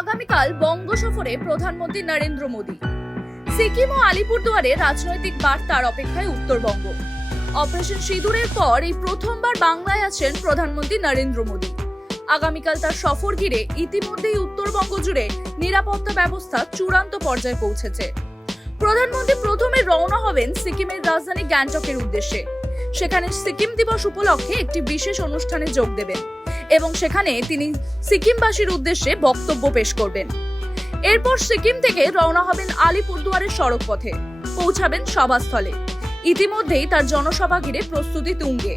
আগামীকাল বঙ্গ সফরে প্রধানমন্ত্রী নরেন্দ্র মোদী। সিকিম ও আলিপুরদুয়ারে রাজনৈতিক বার্তার অপেক্ষায় উত্তরবঙ্গ। অপারেশন সিঁদুরের পর এই প্রথমবার বাংলায় আছেন প্রধানমন্ত্রী নরেন্দ্র মোদী। আগামীকাল তার সফর ঘিরে ইতিমধ্যেই উত্তরবঙ্গ জুড়ে নিরাপত্তা ব্যবস্থা চূড়ান্ত পর্যায়ে পৌঁছেছে। প্রধানমন্ত্রী প্রথমে রওনা হবেন সিকিমের রাজধানী গ্যাংটকের উদ্দেশ্যে। সেখানে সিকিম দিবস উপলক্ষে একটি বিশেষ অনুষ্ঠানে যোগ দেবেন এবং সেখানে তিনি সিকিমবাসীর উদ্দেশ্যে বক্তব্য পেশ করবেন। এরপর সিকিম থেকে রওনা হবেন আলিপুরদুয়ারের সড়ক পথে, পৌঁছাবেন সভাস্থলে। ইতিমধ্যেই তার জনসভা ঘিরে প্রস্তুতি তুঙ্গে।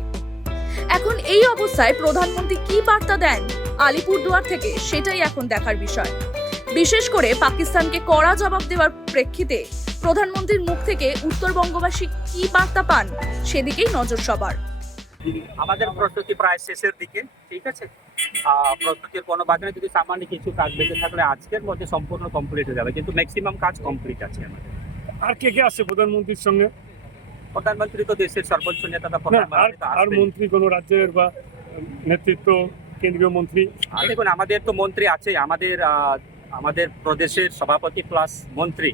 এখন এই অবস্থায় প্রধানমন্ত্রী কি বার্তা দেন আলিপুরদুয়ার থেকে, সেটাই এখন দেখার বিষয়। বিশেষ করে পাকিস্তানকে কড়া জবাব দেওয়ার প্রেক্ষিতে প্রধানমন্ত্রীর মুখ থেকে উত্তরবঙ্গবাসী কি বার্তা পান, সেদিকেই নজর সবার। আমাদের প্রস্তুতি প্রায় শেষের দিকে, ঠিক আছে। প্রস্তুতির কোনো বাজারে যদি সামান্য কিছু কাজ বেঁচে থাকলে আজকের মধ্যে সম্পূর্ণ কমপ্লিট হয়ে যাবে, কিন্তু ম্যাক্সিমাম কাজ কমপ্লিট আছে আমাদের। আর কে কে আসছে প্রধানমন্ত্রীর সঙ্গে? প্রধানমন্ত্রী তো দেশের সর্বোচ্চ নেতা, আর মন্ত্রী কোনো রাজ্যের বা নেতৃত্ব, কেন্দ্রীয় মন্ত্রী? দেখুন, আমাদের তো মন্ত্রী আছে, আমাদের প্রদেশের সভাপতি প্লাস মন্ত্রী,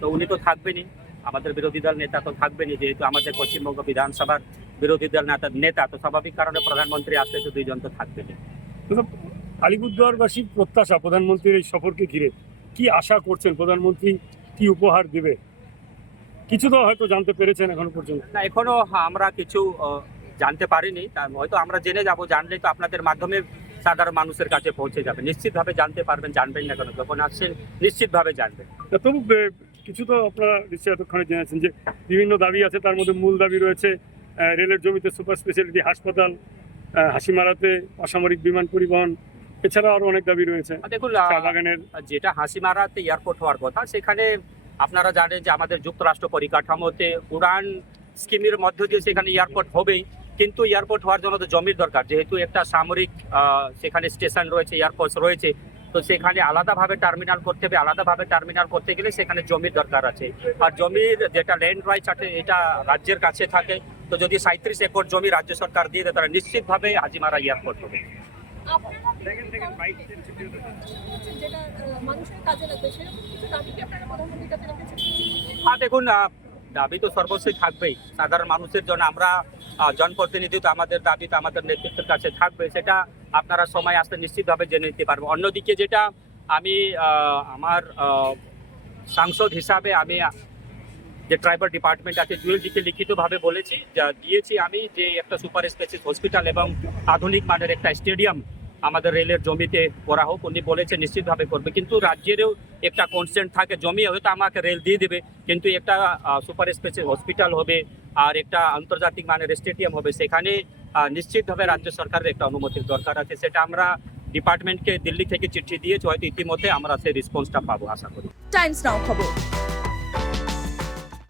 তো উনি তো থাকবেনই। আমাদের বিরোধী দল নেতা তো থাকবেনই, যেহেতু আমাদের পশ্চিমবঙ্গ বিধানসভার বিরোধী দল নেতা, তো স্বাভাবিক কারণে প্রধানমন্ত্রী আসলে তো দুইজন তো থাকবেনই। আলিপুরদুয়ারবাসীর প্রত্যাশা প্রধানমন্ত্রীর এই সফরকে ঘিরে কি আশা করছেন? প্রধানমন্ত্রী কি উপহার দেবে? কিছু তো হয়তো জানতে পেরেছেন এখনো পর্যন্ত? না, এখনো আমরা কিছু জানতে পারিনি। হয়তো আমরা জেনে যাব, জানলে তো আপনাদের মাধ্যমে সাধারণ মানুষের কাছে পৌঁছে যাবে। নিশ্চিতভাবে জানতে পারবেন, জানবেন না কেন, যখন আসছেন নিশ্চিতভাবে জানবেন। তবু কিছু তো আপনারা নিশ্চয়ই এতক্ষণে জেনেছেন যে বিভিন্ন দাবি আছে, তার মধ্যে মূল দাবি রয়েছে রেলের জমিতে সুপার স্পেশালিটি হাসপাতাল, হাসিমারাতে অসামরিক বিমান পরিবহন, এছাড়া আরো অনেক দাবি রয়েছে। দেখুন, বাগানের যেটা হাসিমারাতে এয়ারপোর্ট হওয়ার কথা, সেখানে আপনারা জানেন যে আমাদের যুক্তরাষ্ট্র পরিকাঠামোতে উড়ান স্কিমের মধ্য দিয়ে সেখানে এয়ারপোর্ট হবেই, কিন্তু এয়ারপোর্ট হওয়ার জন্য তো জমির দরকার। যেহেতু একটা সামরিক সেখানে স্টেশন রয়েছে, এয়ারফোর্স রয়েছে, তো সেখানে আলাদাভাবে টার্মিনাল করতে হবে। আলাদাভাবে টার্মিনাল করতে গেলে সেখানে জমির দরকার আছে, আর জমির যেটা ল্যান্ড রাইটস আছে এটা রাজ্যের কাছে থাকে। তো যদি 37 একর জমি রাজ্য সরকার দিয়ে দেয়, তাহলে নিশ্চিতভাবে হাজিমারা এয়ারপোর্ট হবে। দেখুন, দাবি তো সর্বস্বই থাকবেই সাধারণ মানুষের জন্য। আমরা জনপ্রতিনিধি, তো আমাদের দাবি তো আমাদের নেতৃত্বের কাছে থাকবে, সেটা আপনারা সময় আসতে নিশ্চিতভাবে জেনে নিতে পারবো। অন্যদিকে যেটা আমি আমার সাংসদ হিসাবে আমি যে ট্রাইবাল ডিপার্টমেন্ট আছে জুয়েলজিকে লিখিতভাবে বলেছি, দিয়েছি আমি, যে একটা সুপার স্পেশালিস্ট হসপিটাল এবং আধুনিক মানের একটা স্টেডিয়াম আমাদের রেলের জমিতে করা হোক। উনি বলেছে নিশ্চিতভাবে করবে, কিন্তু রাজ্যেরও একটা কনস্ট্যান্ট থাকে। জমি হয়তো আমাকে রেল দিয়ে দেবে, কিন্তু একটা সুপার স্পেশাল হসপিটাল হবে আর একটা আন্তর্জাতিক মানের স্টেডিয়াম হবে, সেখানে নিশ্চিতভাবে রাজ্য সরকারের একটা অনুমতির দরকার আছে। সেটা আমরা ডিপার্টমেন্টকে দিল্লি থেকে চিঠি দিয়েছি, হয়তো ইতিমধ্যে আমরা সেই রেসপন্সটা পাবো আশা করি। টাইমস নাও খবর।